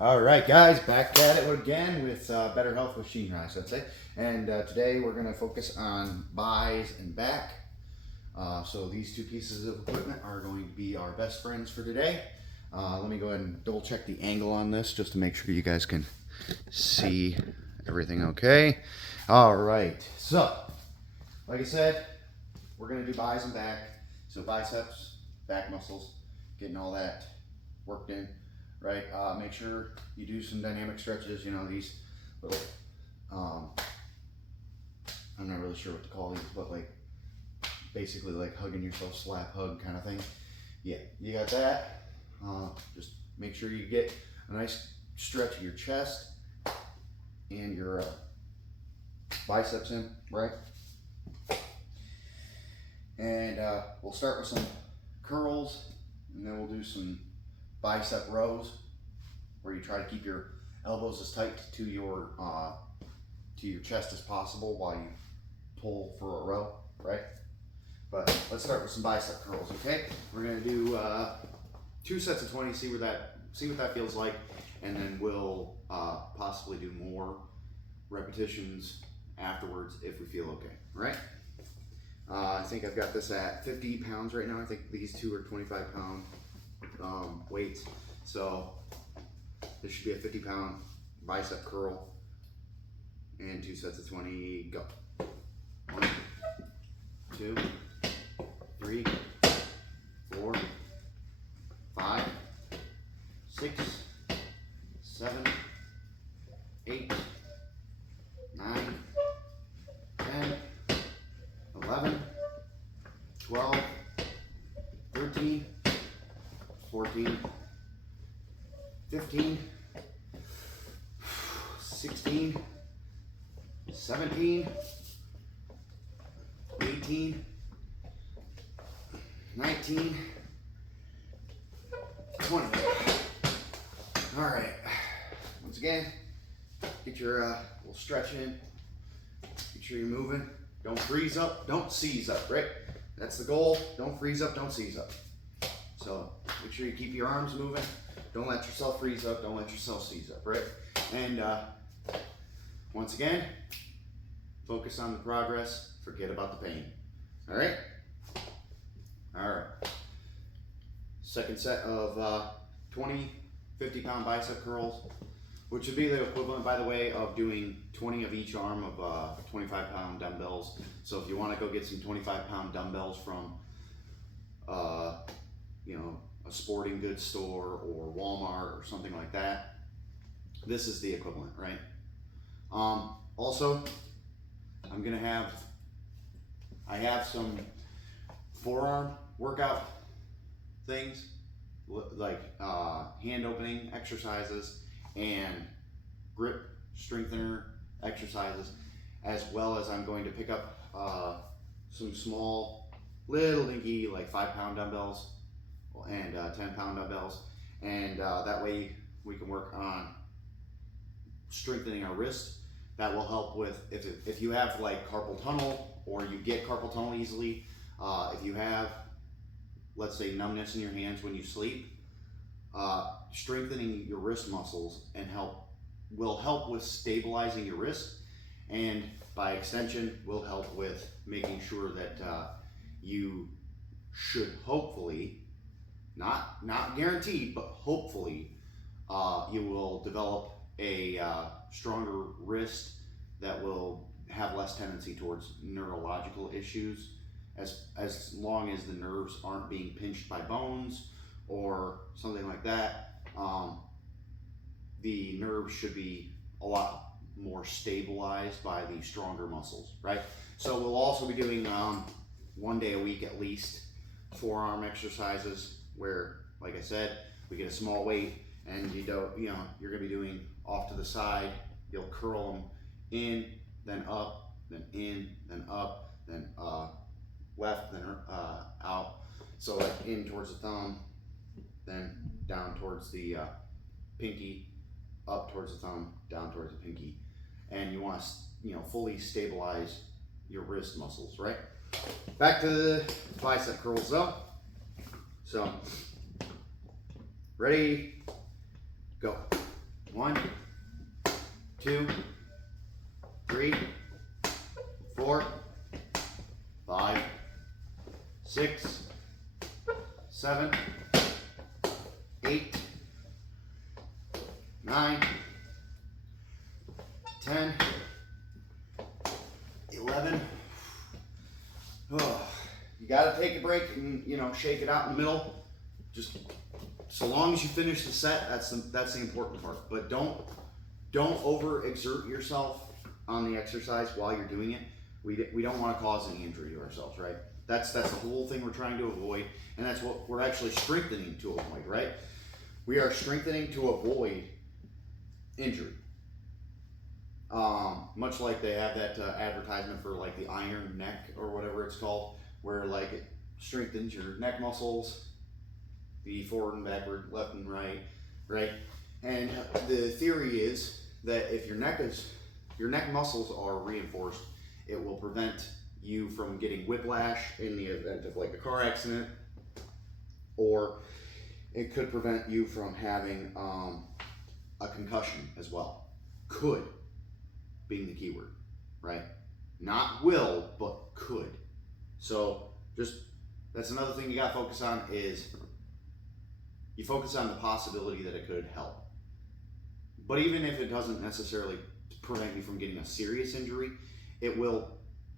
All right, guys, back at it again with Better Health with Sheen Rise, I'd say. And today we're going to focus on buys and back. So these two pieces of equipment are going to be our best friends for today. Let me go ahead and double check the angle on this just to make sure you guys can see everything okay. All right, so like I said, we're going to do buys and back. So biceps, back muscles, getting all that worked in. Right, make sure you do some dynamic stretches. You know, these little, I'm not really sure what to call these, but like basically like hugging yourself, slap hug kind of thing. Yeah, you got that. Just make sure you get a nice stretch of your chest and your biceps in, right? And we'll start with some curls, and then we'll do some bicep rows, where you try to keep your elbows as tight to your chest as possible while you pull for a row, right? But let's start with some bicep curls, okay? We're gonna do 2 sets of 20, see what that feels like, and then we'll possibly do more repetitions afterwards if we feel okay, right? I think I've got this at 50 pounds right now. I think these two are 25-pound weights, so this should be a 50-pound bicep curl, and 2 sets of 20. Go. 1, 2, 3, 4, 5, 6, 7, 8, 9, 10, 11, 12, 13, 14, 15, 16, 17, 18, 19, 20. All right. Once again, get your little stretch in. Make sure you're moving. Don't freeze up. Don't seize up, right? That's the goal. Don't freeze up. Don't seize up. So make sure you keep your arms moving. Don't let yourself freeze up. Don't let yourself seize up, right? And once again, focus on the progress. Forget about the pain. All right? All right. Second set of 20 50-pound bicep curls, which would be the equivalent, by the way, of doing 20 of each arm of 25-pound dumbbells. So if you want to go get some 25-pound dumbbells from a sporting goods store or Walmart or something like that, this is the equivalent, right? Also, I have some forearm workout things, like hand opening exercises and grip strengthener exercises, as well as I'm going to pick up some small, little dinky, like 5-pound dumbbells and 10-pound dumbbells, and that way we can work on strengthening our wrist. That will help with if you have like carpal tunnel, or you get carpal tunnel easily. If you have, let's say, numbness in your hands when you sleep, strengthening your wrist muscles will help with stabilizing your wrist, and by extension will help with making sure that you should hopefully, not guaranteed, but hopefully you will develop a stronger wrist that will have less tendency towards neurological issues, as long as the nerves aren't being pinched by bones or something like that. The nerves should be a lot more stabilized by the stronger muscles, right? So we'll also be doing 1 day a week at least forearm exercises, where, like I said, we get a small weight, and you're gonna be doing off to the side. You'll curl them in, then up, then in, then up, then left, then out. So like in towards the thumb, then down towards the pinky, up towards the thumb, down towards the pinky, and you want to fully stabilize your wrist muscles, right? Back to the bicep curls though. So ready, go. 1, 2, 3, 4, 5, 6, 7, 8, 9, 10, 11. Oh, you got to take a break and, you know, shake it out in the middle. Just so long as you finish the set, that's the important part. But don't overexert yourself on the exercise while you're doing it. We don't want to cause any injury to ourselves, right? That's the whole thing we're trying to avoid, and that's what we're actually strengthening to avoid, right? We are strengthening to avoid injury. Much like they have that advertisement for like the iron neck or whatever it's called, where like it strengthens your neck muscles, the forward and backward, left and right, right? And the theory is that if your neck muscles are reinforced, it will prevent you from getting whiplash in the event of like a car accident, or it could prevent you from having a concussion as well. Could being the key word, right? Not will, but could. So just, that's another thing you got to focus on, is you focus on the possibility that it could help. But even if it doesn't necessarily prevent you from getting a serious injury, it will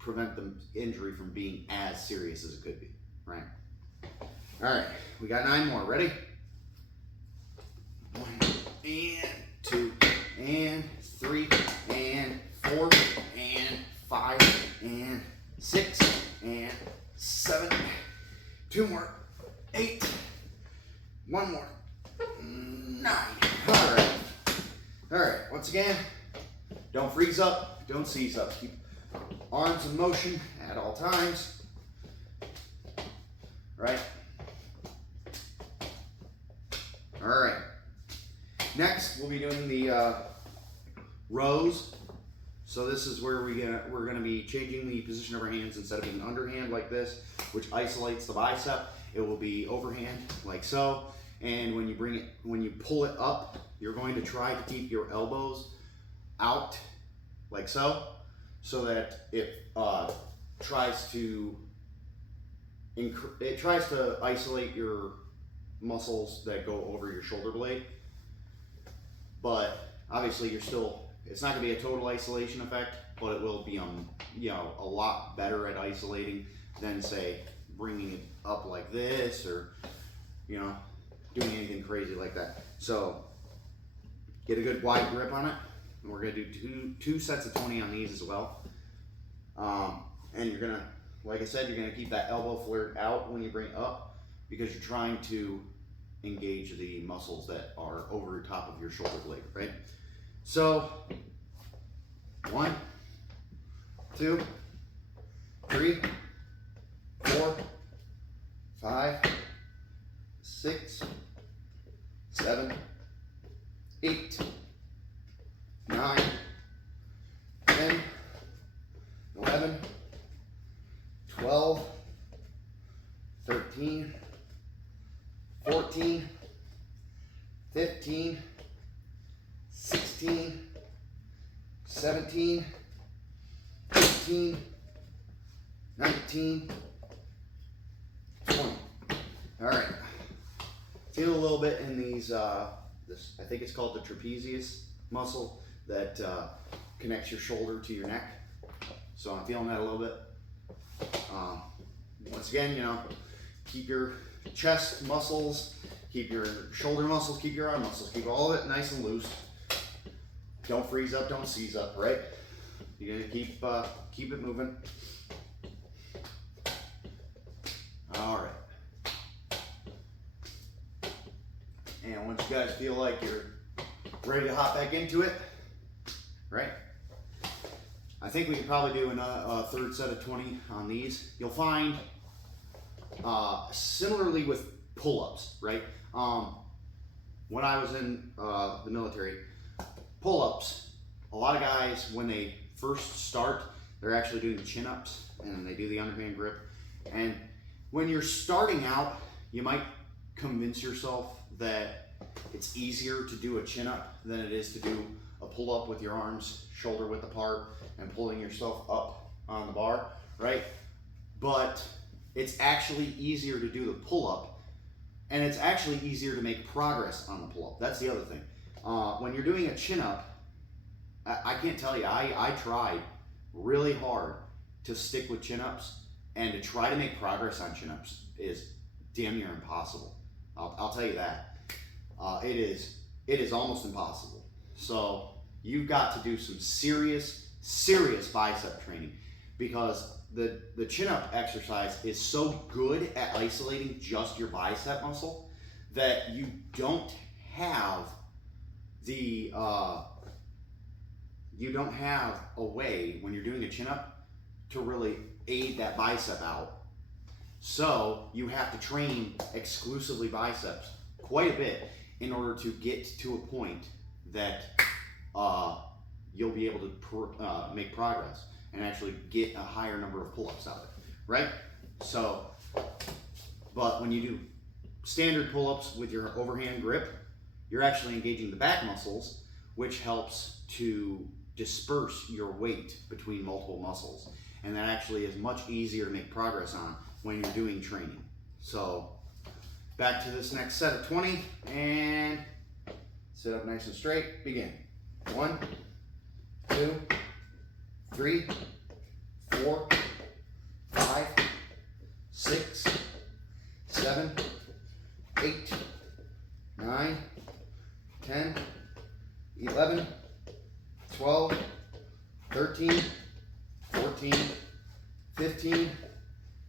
prevent the injury from being as serious as it could be, right? All right, we got 9 more. Ready? 1 and 2 and 3 and 4 and 5 and 6 and 7. 2 more. 8. 1 more. 9. All right. All right. Once again, don't freeze up. Don't seize up. Keep arms in motion at all times. Right. All right. Next, we'll be doing the rows. So this is where we're gonna be changing the position of our hands. Instead of being underhand like this, which isolates the bicep, it will be overhand like so. And when you pull it up, you're going to try to keep your elbows out like so, so that it tries to isolate your muscles that go over your shoulder blade. But obviously it's not going to be a total isolation effect, but it will be a lot better at isolating than, say, bringing it up like this, or doing anything crazy like that. So get a good wide grip on it, and we're going to do two sets of 20 on these as well. And you're going to, like I said, you're going to keep that elbow flared out when you bring it up, because you're trying to engage the muscles that are over the top of your shoulder blade, right? So 1, 2, 3, 4, 5, 6, 7, 8, 9, 10, 11, 12, 13, 14, 15, 16, 17, 18, 19, 20. All right. Feel a little bit in these, I think it's called the trapezius muscle that connects your shoulder to your neck. So I'm feeling that a little bit. Once again, keep your chest muscles, keep your shoulder muscles, keep your arm muscles, keep all of it nice and loose. Don't freeze up, don't seize up, right? You're gonna keep it moving. All right. And once you guys feel like you're ready to hop back into it, right? I think we could probably do a third set of 20 on these. You'll find, similarly with pull-ups, right? When I was in the military, pull-ups, a lot of guys, when they first start, they're actually doing the chin-ups, and they do the underhand grip. And when you're starting out, you might convince yourself that It's easier to do a chin up than it is to do a pull up with your arms shoulder width apart and pulling yourself up on the bar, right? But it's actually easier to do the pull up, and it's actually easier to make progress on the pull up. That's the other thing. When you're doing a chin up, I can't tell you, I tried really hard to stick with chin ups, and to try to make progress on chin ups is damn near impossible. I'll tell you that. It is almost impossible. So you've got to do some serious bicep training, because the chin up exercise is so good at isolating just your bicep muscle that you don't have a way when you're doing a chin up to really aid that bicep out. So you have to train exclusively biceps quite a bit in order to get to a point that you'll be able to make progress and actually get a higher number of pull-ups out of it, right? So, but when you do standard pull-ups with your overhand grip, you're actually engaging the back muscles, which helps to disperse your weight between multiple muscles. And that actually is much easier to make progress on when you're doing training. So back to this next set of 20, and sit up nice and straight, begin. 1, 2, 3, 4, 5, 6, 7, 8, 9, 10, 11, 12, 13, 14, 15,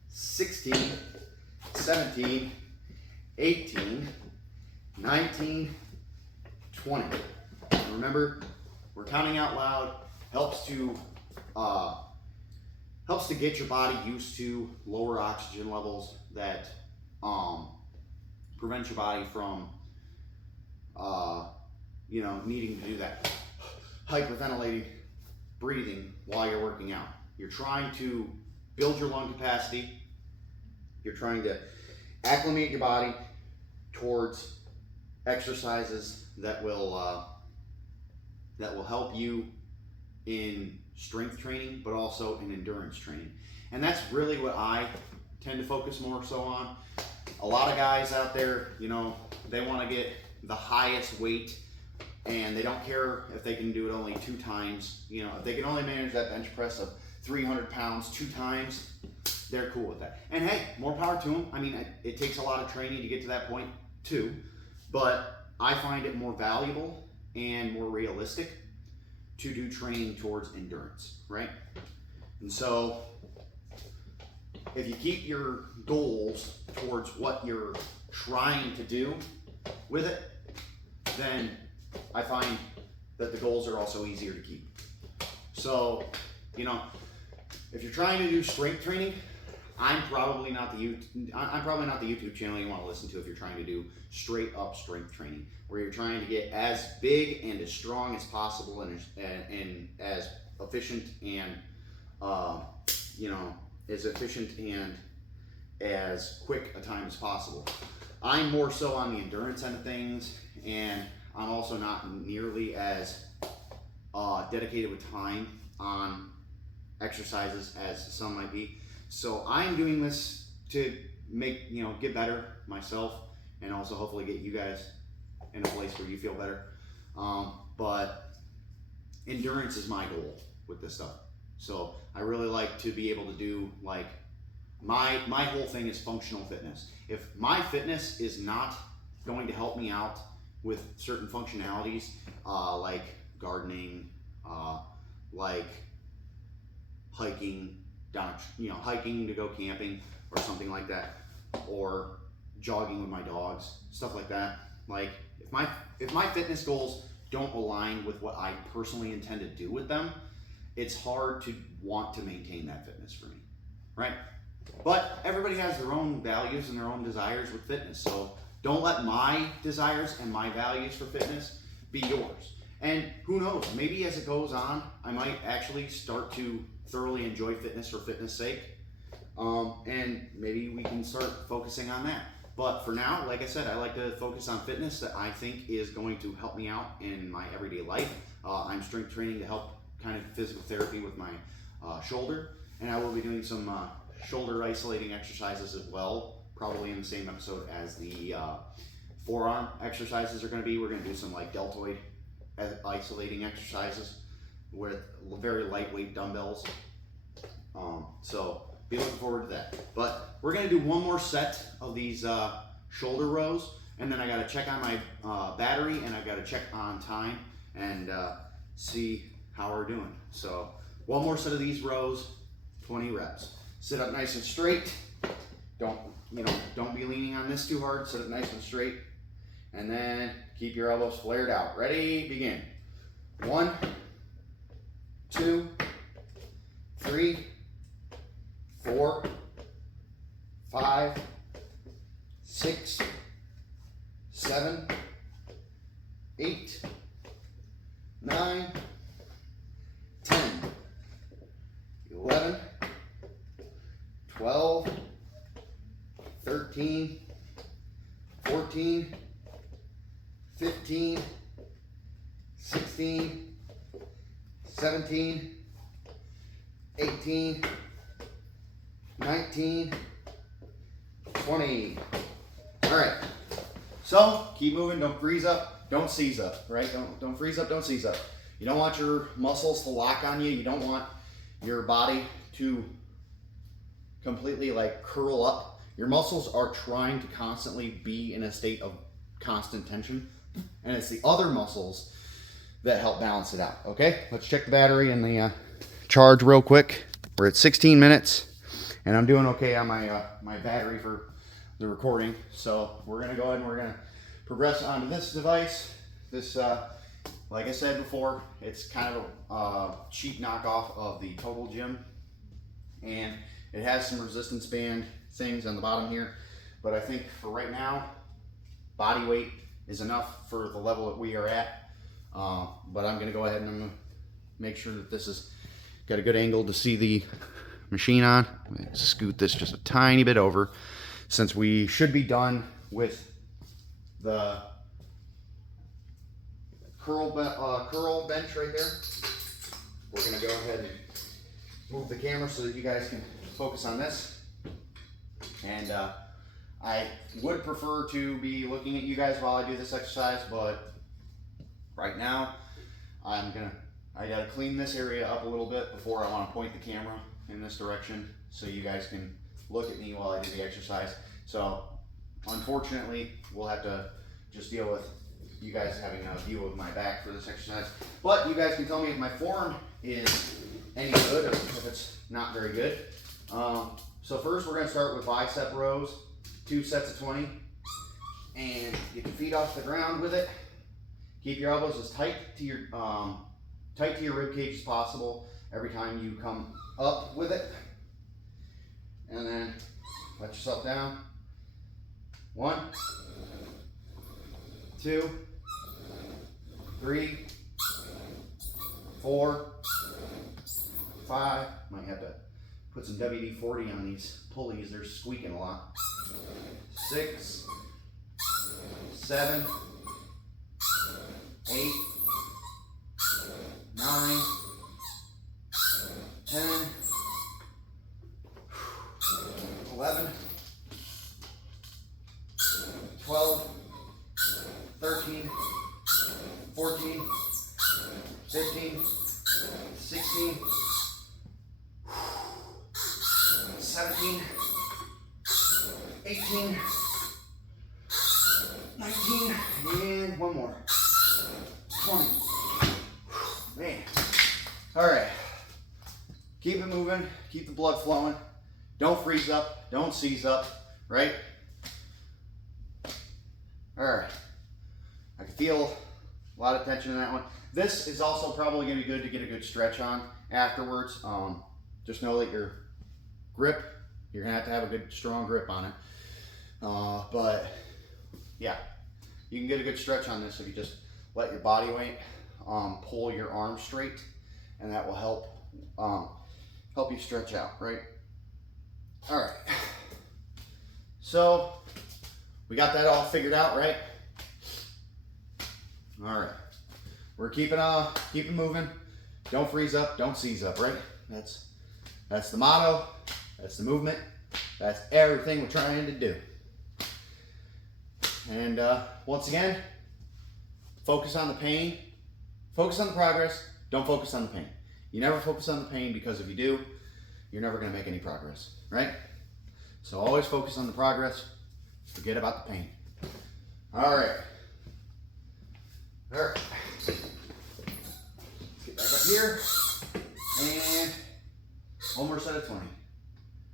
16, 17, 18, 19, 20. And remember, we're counting out loud. Helps to get your body used to lower oxygen levels that prevent your body from needing to do that hyperventilating breathing while you're working out. You're trying to build your lung capacity. You're trying to acclimate your body towards exercises that will help you in strength training, but also in endurance training. And that's really what I tend to focus more so on. A lot of guys out there, they want to get the highest weight, and they don't care if they can do it only 2 times. If they can only manage that bench press of 300 pounds 2 times, they're cool with that. And hey, more power to them. I mean, it takes a lot of training to get to that point too, but I find it more valuable and more realistic to do training towards endurance, right? And so if you keep your goals towards what you're trying to do with it, then I find that the goals are also easier to keep. So, if you're trying to do strength training, I'm probably not the YouTube channel you want to listen to if you're trying to do straight up strength training, where you're trying to get as big and as strong as possible and as efficient and as quick a time as possible. I'm more so on the endurance end of things, and I'm also not nearly as dedicated with time on exercises as some might be. So I'm doing this to make, get better myself, and also hopefully get you guys in a place where you feel better. But endurance is my goal with this stuff. So I really like to be able to do, like, my whole thing is functional fitness. If my fitness is not going to help me out with certain functionalities, like gardening, like hiking down, hiking to go camping or something like that, or jogging with my dogs, stuff like that. Like, if my fitness goals don't align with what I personally intend to do with them, it's hard to want to maintain that fitness for me, right? But everybody has their own values and their own desires with fitness, so don't let my desires and my values for fitness be yours. And who knows, maybe as it goes on, I might actually start to thoroughly enjoy fitness for fitness sake, and maybe we can start focusing on that. But for now, like I said, I like to focus on fitness that I think is going to help me out in my everyday life. I'm strength training to help kind of physical therapy with my shoulder, and I will be doing some shoulder isolating exercises as well, probably in the same episode as the forearm exercises are going to be. We're going to do some like deltoid isolating exercises with very lightweight dumbbells. So be looking forward to that. But we're going to do one more set of these shoulder rows, and then I got to check on my battery, and I got to check on time and see how we're doing. So one more set of these rows, 20 reps. Sit up nice and straight. Don't be leaning on this too hard. Sit up nice and straight, and then keep your elbows flared out. Ready? Begin. 1, 2, 3, 4, 5, 6, 7, 8, 9, 10, 11, 12, 13, 14, 15, 16, 17, 18, 19, 20. All right, so keep moving, don't freeze up, don't seize up, right? Don't freeze up, don't seize up. You don't want your muscles to lock on you. You don't want your body to completely like curl up. Your muscles are trying to constantly be in a state of constant tension, and it's the other muscles that help balance it out. Okay, let's check the battery and the charge real quick. We're at 16 minutes, and I'm doing okay on my my battery for the recording. So we're gonna go ahead and we're gonna progress onto this device. This, like I said before, it's kind of a cheap knockoff of the Total Gym, and it has some resistance band things on the bottom here, but I think for right now, body weight is enough for the level that we are at. But I'm gonna go ahead and I'm gonna make sure that this is got a good angle to see the machine on. I'm gonna scoot this just a tiny bit over, since we should be done with the curl bench right there. We're gonna go ahead and move the camera so that you guys can focus on this. And I would prefer to be looking at you guys while I do this exercise, but right now I gotta clean this area up a little bit before I want to point the camera in this direction so you guys can look at me while I do the exercise. So unfortunately, we'll have to just deal with you guys having a view of my back for this exercise. But you guys can tell me if my form is any good or if it's not very good. So first we're going to start with bicep rows, 2 sets of 20, and get your feet off the ground with it. Keep your elbows as tight to your rib cage as possible every time you come up with it, and then let yourself down. 1, 2, 3, 4, 5. Might have to put some WD-40 on these pulleys, they're squeaking a lot. 6, 7, 8, 9, 10, 11, 12, 13, 14, 15, 16, 17, 18, 19, and one more. 20. Man. All right. Keep it moving. Keep the blood flowing. Don't freeze up. Don't seize up. Right? All right. I can feel a lot of tension in that one. This is also probably going to be good to get a good stretch on afterwards. Just know that your grip, you're going to have a good strong grip on it. But yeah, you can get a good stretch on this if you just let your body weight pull your arms straight, and that will help you stretch out, right? All right. So We got that all figured out, right? All right. We're keeping moving. Don't freeze up, don't seize up, right? That's the motto. That's the movement. That's everything we're trying to do. And once again, focus on the pain. Focus on the progress. Don't focus on the pain. You never focus on the pain, because if you do, you're never going to make any progress, right? So always focus on the progress. Forget about the pain. All right. All right. Let's get back up here. And one more set of 20.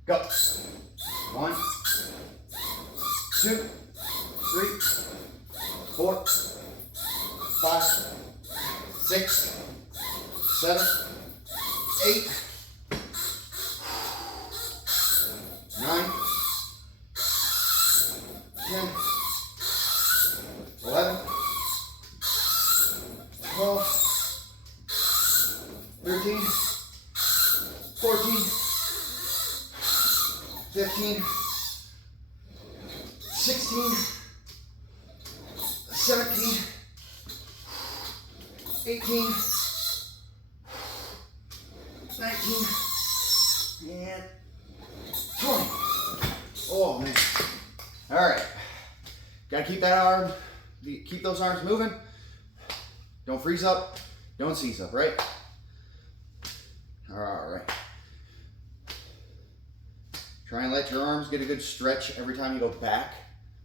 Go. 1, 2, 3, 4, 5, 6, 7, 8, 9, 10, 11, 12, 13, 14, 15, 16, 17, 18, 19, and 20. Oh man. All right. Gotta keep that arm, keep those arms moving. Don't freeze up, don't seize up, right? All right. Try and let your arms get a good stretch every time you go back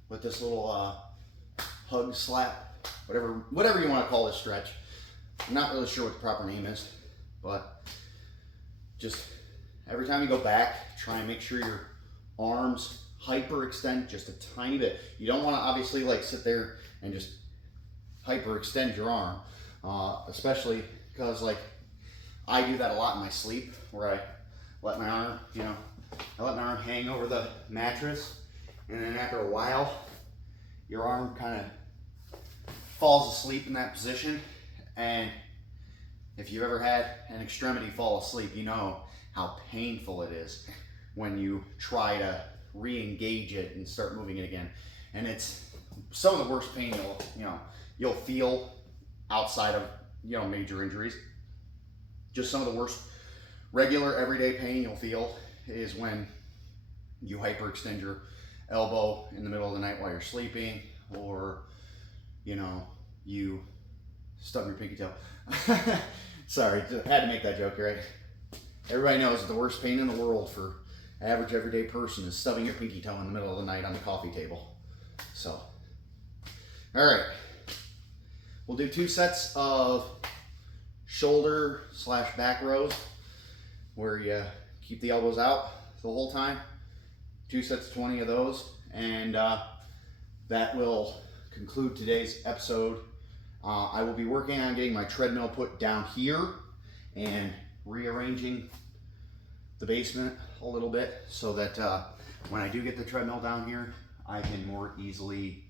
with this little hug, slap, whatever you want to call this stretch. I'm not really sure what the proper name is, but just every time you go back, try and make sure your arms hyperextend just a tiny bit. You don't want to obviously like sit there and just hyperextend your arm, especially because like I do that a lot in my sleep, where I let my arm, I let my arm hang over the mattress, and then after a while, your arm kind of falls asleep in that position. And if you've ever had an extremity fall asleep, you know how painful it is when you try to re-engage it and start moving it again. And it's some of the worst pain you'll feel outside of major injuries. Just some of the worst regular everyday pain you'll feel is when you hyperextend your elbow in the middle of the night while you're sleeping, or you stub your pinky toe. Sorry, had to make that joke, right? Everybody knows that the worst pain in the world for average everyday person is stubbing your pinky toe in the middle of the night on the coffee table. So, all right, we'll do 2 sets of shoulder / back rows where you keep the elbows out the whole time. 2 sets of 20 of those, and that will conclude today's episode. I will be working on getting my treadmill put down here and rearranging the basement a little bit so that when I do get the treadmill down here, I can more easily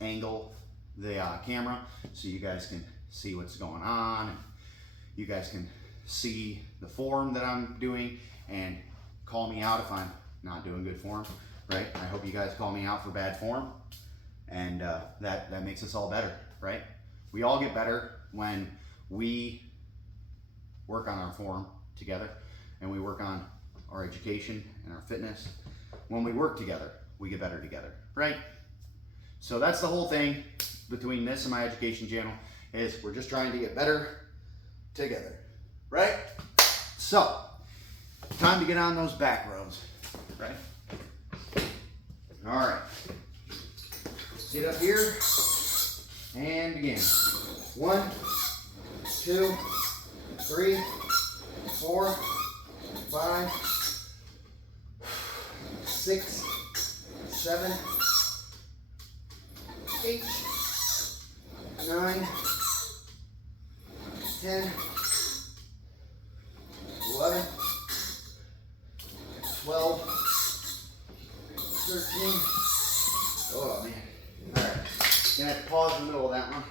angle the camera so you guys can see what's going on, and you guys can see the form that I'm doing and call me out if I'm not doing good form, right? I hope you guys call me out for bad form, and that makes us all better, right? We all get better when we work on our form together, and we work on our education and our fitness. When we work together, we get better together, right? So that's the whole thing between this and my education channel, is we're just trying to get better together, right? So, time to get on those back rows, right? All right. Sit up here and begin. 1, 2, 3, 4, 5, 6, 7, 8, 9, 10, 11, 12, 13. Oh man. Alright. Gonna have to pause in the middle of that one.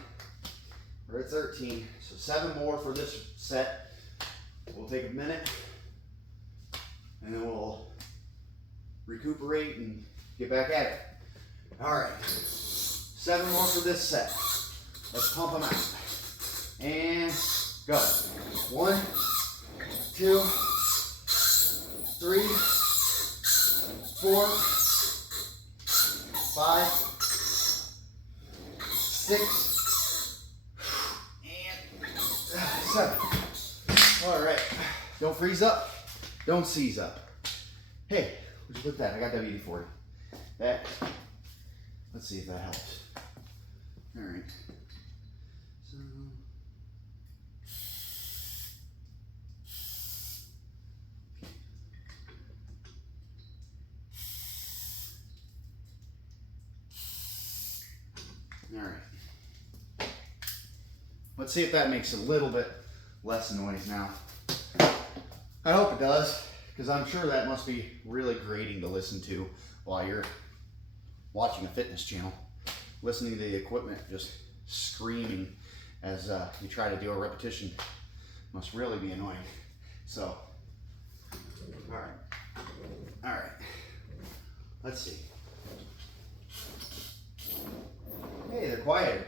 We're at 13. So 7 more for this set. We'll take a minute, and then we'll recuperate and get back at it. All right, 7 more for this set. Let's pump them out. And go. 1, 2, 3, 4, 5, 6, and 7. All right, don't freeze up, don't seize up. Hey, would you look at that? I got WD-40. That, let's see if that helps. All right. So, all right. Let's see if that makes a little bit less noise now. I hope it does, because I'm sure that must be really grating to listen to while you're watching a fitness channel, listening to the equipment just screaming as you try to do a repetition. Must really be annoying. So, all right, let's see. Hey, they're quieter.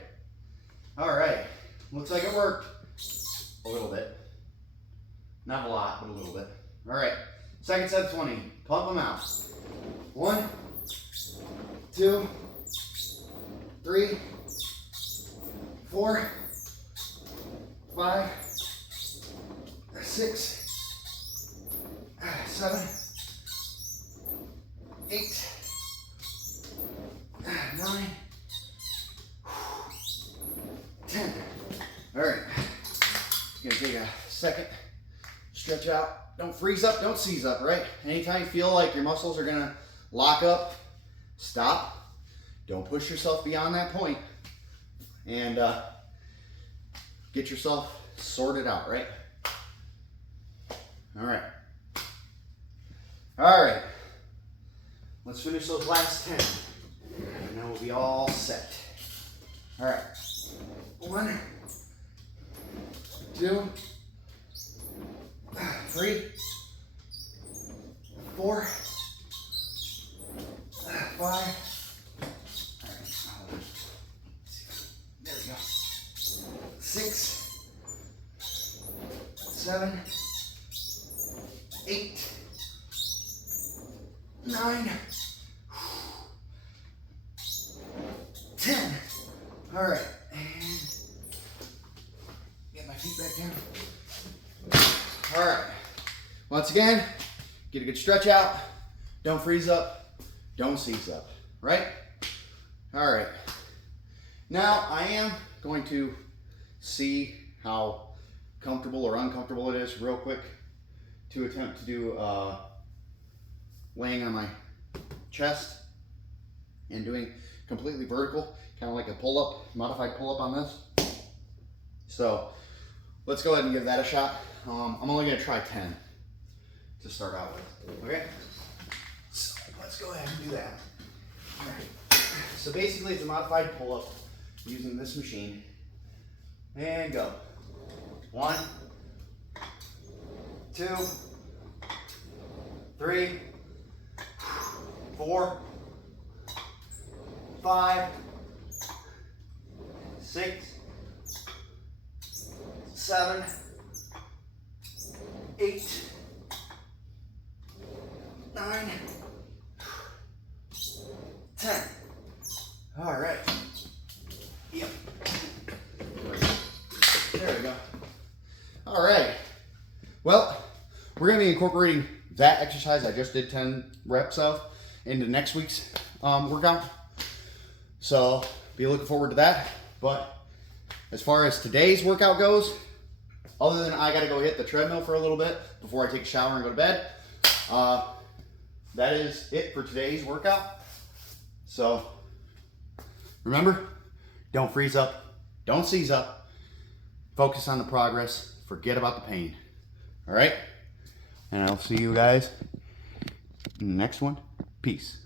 All right, looks like it worked a little bit. Not a lot, but a little bit. All right, second set of 20. Pump them out. 1, 2, 3, 4, 5, 6, 7, 8, 9, 10. All right, gonna take a second, stretch out. Don't freeze up, don't seize up, right? Anytime you feel like your muscles are gonna lock up, stop. Don't push yourself beyond that point, and get yourself sorted out, right? All right. All right. Let's finish those last 10, and then we'll be all set. All right. 1, 2, 3, 4, 5. All right. There we go. 6, 7, 8, 9, 10. All right. And get my feet back down. All right. Once again, get a good stretch out. Don't freeze up. Don't seize up. Right? All right. Now I am going to see how comfortable or uncomfortable it is real quick to attempt to do laying on my chest and doing completely vertical, kind of like a pull-up, modified pull-up on this. So let's go ahead and give that a shot. I'm only going to try 10 to start out with. Okay? So let's go ahead and do that. All right. So basically it's a modified pull-up using this machine. And go. 1, 2, 3, 4, 5, 6, 7, 8, 9, 10. All right. Yep. There we go. All right. Well, we're going to be incorporating that exercise I just did 10 reps of into next week's workout. So be looking forward to that. But as far as today's workout goes, other than I got to go hit the treadmill for a little bit before I take a shower and go to bed, that is it for today's workout. So remember, don't freeze up, don't seize up, focus on the progress, forget about the pain. All right? And I'll see you guys in the next one. Peace.